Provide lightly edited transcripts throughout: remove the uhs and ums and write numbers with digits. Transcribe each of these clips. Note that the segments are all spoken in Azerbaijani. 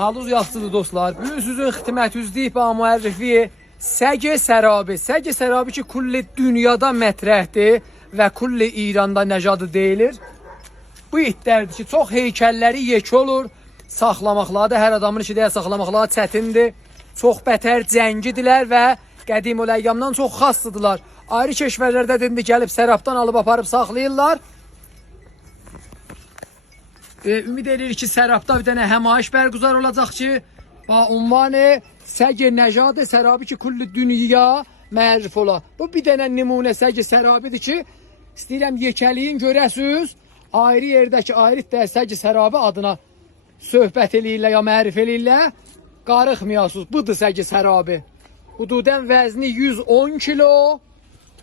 Halınız yaxşıdır dostlar. Bugün sizin xidmətinizdə və müərrifi Səgə Sərabi. Səgə Sərabi ki, kulli dünyada mətrəhdir və kulli İranda nəcadı deyilir. Bu itlərdir ki, çox heykəlləri yek olur. Saxlamaqları da hər adamın işi deyil, saxlamaqları çətindir. Çox bətər cəngidirlər və qədim əyyamdan çox xastıdırlar. Ayrı keşvərlərdə dindi gəlib sərabdan alıb aparıb saxlayırlar. Ümid edirik ki, sərabda bir dənə həmayiş bərqüzar olacaq ki, ünvanı Səgə Nəcadı Sərabi ki, kulli dünya mərif ola. Bu bir dənə nümunə Səgə Sərabidir ki, istəyirəm yekəliyin görəsiz, ayrı yerdəki ayrı Səgə Sərabi adına söhbət eləyirlər ya mərif eləyirlər, qarıxmayasınız. Budur Səgə Sərabi. Hududən vəzni 110 kilo.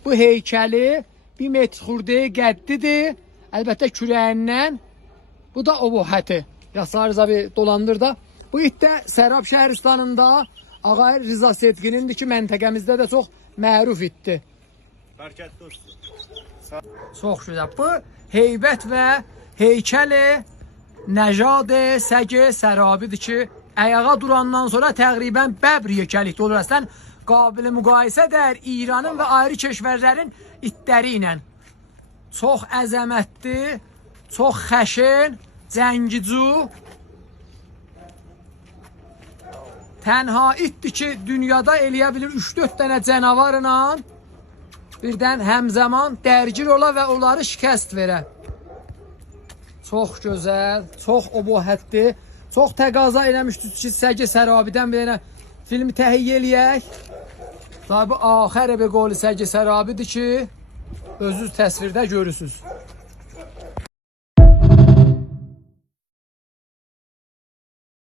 Bu heykəli 1 metr xurdə qəddidir. Əlbəttə kürəyindən. Bu da obuhəti. Yasarıza bir dolandır da. Bu it də Sərab Şəhəristanında Ağay Rıza Setkinindir ki, məntəqəmizdə də çox məruf itdir. Bərkət dostum. Çox gözəl. Bu heybət və heykəli Nəcadı Səgə Sərabidir ki, ayağa durandan sonra təqribən bəbr yekəlikdə olur. Əslən, qabili müqayisədir İranın və ayrı keşvərlərin itləri ilə. Çox əzəmətli, çox xəşin, cəngicu. Tənha itdir ki, dünyada eləyə bilir 3-4 dənə cənavarla birdən həmzəman dərgir ola və onları şikəst verə. Çox gözəl, çox obuhətdir. Çox təqaza eləmişdir ki, Səgə Sərabidən bir dənə filmi təhiyyə eləyək. Tabi axər bir qolu Səgə Sərabidir ki, özünüz təsvirdə görürsünüz.